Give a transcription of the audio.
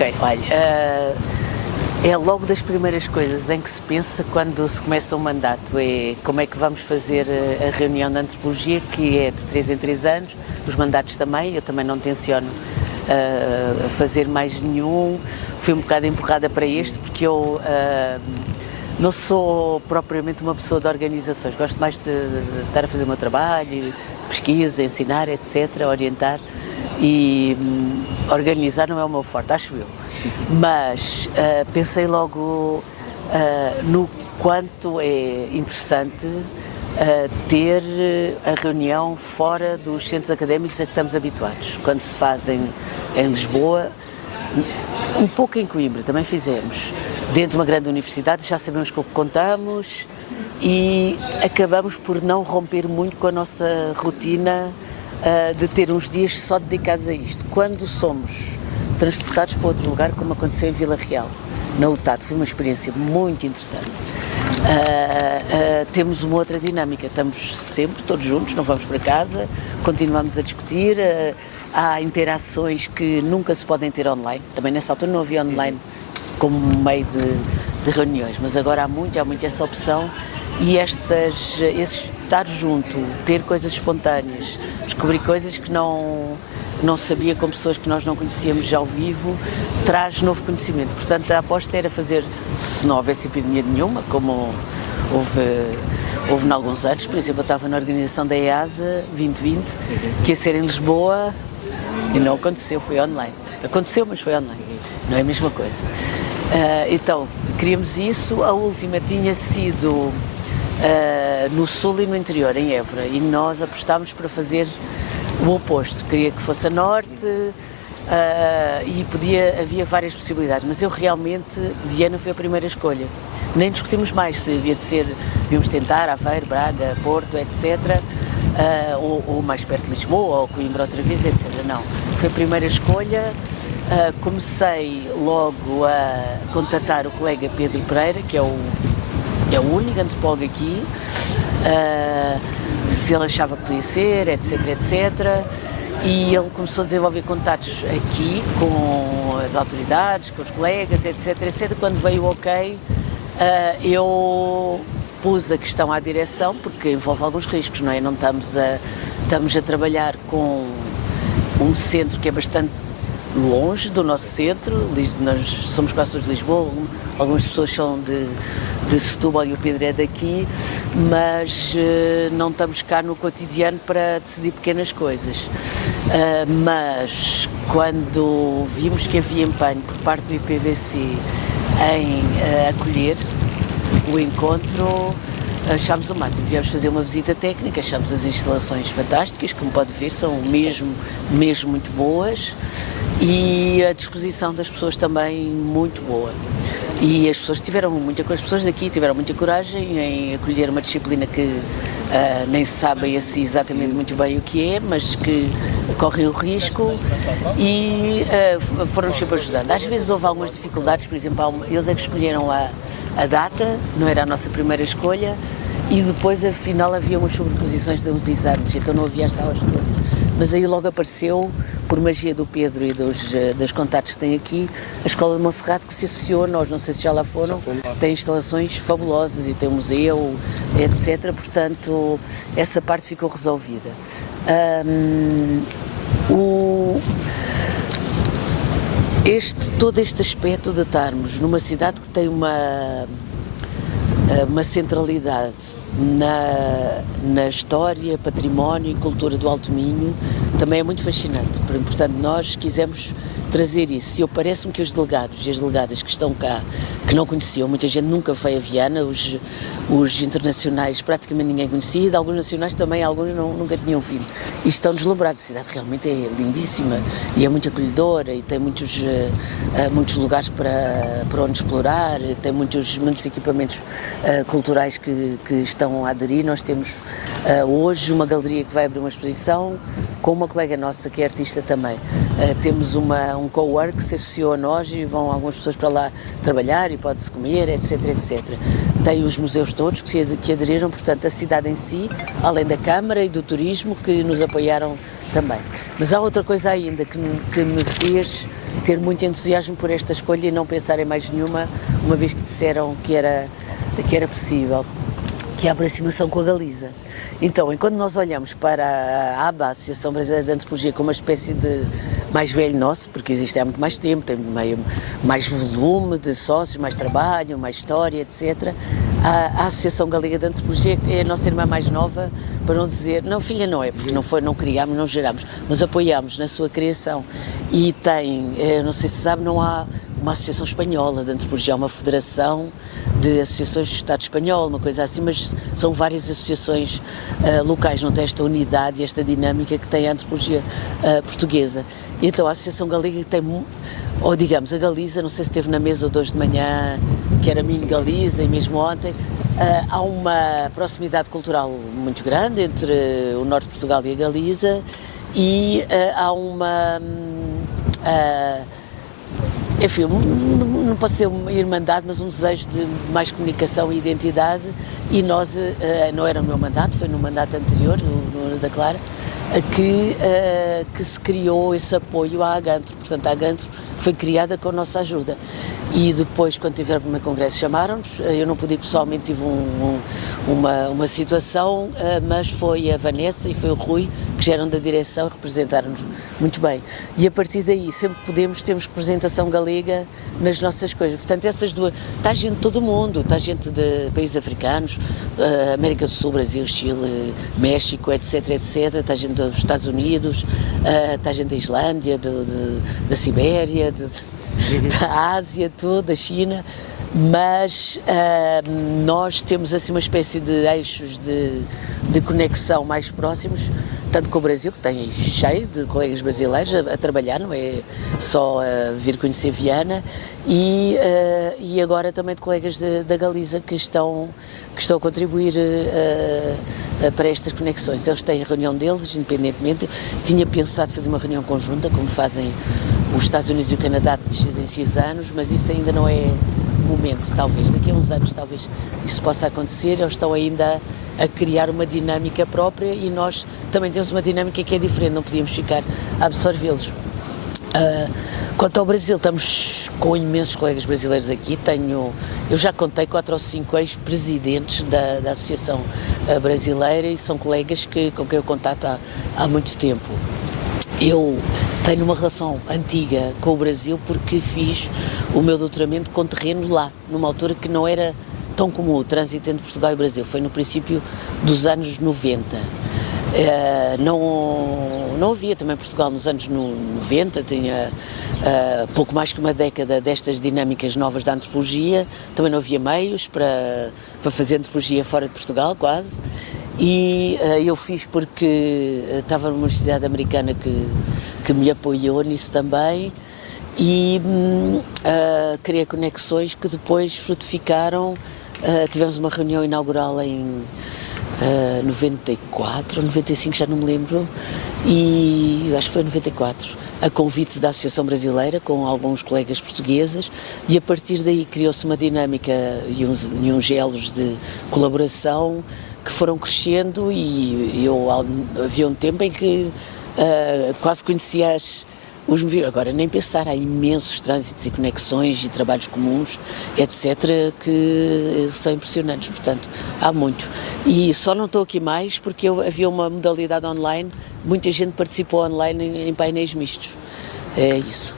Ok, olha, é logo das primeiras coisas em que se pensa quando se começa um mandato, é como é que vamos fazer a reunião de antropologia, que é de 3 em 3 anos, os mandatos também, eu também não tenciono fazer mais nenhum, fui um bocado empurrada para este, porque eu não sou propriamente uma pessoa de organizações, gosto mais de estar a fazer o meu trabalho, pesquisa, ensinar, etc., orientar, e organizar não é o meu forte, acho eu. Mas pensei logo no quanto é interessante ter a reunião fora dos centros académicos a que estamos habituados. Quando se fazem em Lisboa, um pouco em Coimbra também fizemos, dentro de uma grande universidade, já sabemos com o que contamos e acabamos por não romper muito com a nossa rotina de ter uns dias só dedicados a isto. Quando somos transportados para outro lugar, como aconteceu em Vila Real, na UTAD, foi uma experiência muito interessante. Temos uma outra dinâmica, estamos sempre todos juntos, não vamos para casa, continuamos a discutir, há interações que nunca se podem ter online, também nessa altura não havia online como meio de reuniões, mas agora há muito essa opção e esse estar junto, ter coisas espontâneas, descobrir coisas que não sabia com pessoas que nós não conhecíamos já ao vivo, traz novo conhecimento. Portanto, a aposta era fazer, se não houvesse epidemia nenhuma, como houve em alguns anos, por exemplo, eu estava na organização da EASA 2020, que ia ser em Lisboa, e não aconteceu, foi online. Aconteceu, mas foi online, não é a mesma coisa. Então, queríamos isso, a última tinha sido no sul e no interior, em Évora, e nós apostámos para fazer o oposto, queria que fosse a norte e havia várias possibilidades, mas eu realmente, Viana foi a primeira escolha. Nem discutimos mais se havia de ser, devíamos tentar Aveiro, Braga, Porto, etc., ou mais perto de Lisboa, ou Coimbra outra vez, etc. Não, foi a primeira escolha. Comecei logo a contatar o colega Pedro Pereira, que é o único antropólogo aqui, se ele achava que podia ser, etc, etc. E ele começou a desenvolver contatos aqui com as autoridades, com os colegas, etc, etc. Quando veio o ok, eu pus a questão à direção, porque envolve alguns riscos, não é? Não estamos a trabalhar com um centro que é bastante longe do nosso centro, nós somos quase todos de Lisboa, algumas pessoas são de Setúbal e o Pedro é daqui, mas não estamos cá no cotidiano para decidir pequenas coisas. Mas quando vimos que havia empenho por parte do IPVC em acolher o encontro, achámos o máximo. Viemos fazer uma visita técnica, achámos as instalações fantásticas, como pode ver, são mesmo muito boas, e a disposição das pessoas também muito boa. E as pessoas as pessoas daqui tiveram muita coragem em acolher uma disciplina que nem se sabem assim exatamente muito bem o que é, mas que correm o risco e foram sempre ajudando. Às vezes houve algumas dificuldades, por exemplo, eles é que escolheram a data, não era a nossa primeira escolha, e depois afinal havia umas sobreposições de uns exames, então não havia as salas todas. Mas aí logo apareceu, por magia do Pedro e dos contatos que tem aqui, a Escola de Monserrate, que se associou a nós, não sei se já lá foram, tem instalações fabulosas e tem um museu, etc. Portanto, essa parte ficou resolvida. Todo este aspecto de estarmos numa cidade que tem uma centralidade na história, património e cultura do Alto Minho também é muito fascinante. Portanto, nós quisemos trazer isso. E parece-me que os delegados e as delegadas que estão cá, que não conheciam, muita gente nunca foi a Viana, os internacionais praticamente ninguém conhecia, e de alguns nacionais também alguns nunca tinham vindo. E estão deslumbrados. A cidade realmente é lindíssima e é muito acolhedora e tem muitos lugares para onde explorar, tem muitos equipamentos culturais que estão a aderir. Nós temos hoje uma galeria que vai abrir uma exposição com uma colega nossa que é artista também. Temos um co-work que se associou a nós e vão algumas pessoas para lá trabalhar e pode-se comer, etc, etc. Tem os museus todos que aderiram, portanto, a cidade em si, além da Câmara e do Turismo, que nos apoiaram também. Mas há outra coisa ainda que me fez ter muito entusiasmo por esta escolha e não pensar em mais nenhuma, uma vez que disseram que era possível, que é a aproximação com a Galiza. Então, enquanto nós olhamos para a ABA, a Associação Brasileira de Antropologia, como uma espécie de mais velho nosso, porque existe há muito mais tempo, tem mais volume de sócios, mais trabalho, mais história, etc. A Associação Galega de Antropologia é a nossa irmã mais nova, para não dizer, não, filha não é, porque não criámos, não gerámos, mas apoiámos na sua criação. E tem, não sei se sabe, não há uma associação espanhola de antropologia, uma federação de associações do Estado espanhol, uma coisa assim, mas são várias associações locais, não tem esta unidade e esta dinâmica que tem a antropologia portuguesa. E então a Associação Galega tem, ou digamos, a Galiza, não sei se esteve na mesa de hoje de manhã, que era Minho Galiza, e mesmo ontem, há uma proximidade cultural muito grande entre o norte de Portugal e a Galiza, e há uma... enfim, não pode ser uma irmandade, mas um desejo de mais comunicação e identidade, e nós, não era o meu mandato, foi no mandato anterior, no da Clara, que se criou esse apoio à Agantro. Portanto, a Agantro foi criada com a nossa ajuda. E depois, quando tiveram o primeiro congresso, chamaram-nos. Eu não pude ir pessoalmente, tive uma situação, mas foi a Vanessa e foi o Rui, que já eram da direção, representaram-nos muito bem. E a partir daí, sempre que podemos, temos representação galega nas nossas coisas. Portanto, essas duas... Está gente de todo o mundo, está gente de países africanos, América do Sul, Brasil, Chile, México, etc, etc. Está gente dos Estados Unidos, está gente da Islândia, da Sibéria, da Ásia toda, da China, mas nós temos assim uma espécie de eixos de conexão mais próximos, tanto com o Brasil, que tem cheio de colegas brasileiros a trabalhar, não é só vir conhecer Viana, e agora também de colegas da Galiza que estão a contribuir para estas conexões. Eles têm a reunião deles, independentemente. Tinha pensado fazer uma reunião conjunta, como fazem os Estados Unidos e o Canadá de X em X anos, mas isso ainda não é momento, talvez. Daqui a uns anos talvez isso possa acontecer. Eles estão ainda a criar uma dinâmica própria e nós também temos uma dinâmica que é diferente, não podíamos ficar a absorvê-los. Quanto ao Brasil, estamos com imensos colegas brasileiros aqui. Eu já contei 4 ou 5 ex-presidentes da Associação Brasileira e são colegas com quem eu contato há muito tempo. Eu tenho uma relação antiga com o Brasil porque fiz o meu doutoramento com terreno lá, numa altura que não era tão comum o trânsito entre Portugal e Brasil. Foi no princípio dos anos 90. Não havia também Portugal nos anos 90, tinha pouco mais que uma década destas dinâmicas novas da antropologia, também não havia meios para fazer antropologia fora de Portugal, quase, e eu fiz porque estava numa universidade americana que me apoiou nisso também, e criei conexões que depois frutificaram. Tivemos uma reunião inaugural em 94 ou 95, já não me lembro, e acho que foi 94, a convite da Associação Brasileira com alguns colegas portugueses, e a partir daí criou-se uma dinâmica e uns elos de colaboração que foram crescendo, e havia um tempo em que quase conhecia os movimentos. Agora nem pensar, há imensos trânsitos e conexões e trabalhos comuns, etc, que são impressionantes, portanto, há muito. E só não estou aqui mais porque havia uma modalidade online, muita gente participou online em painéis mistos, é isso.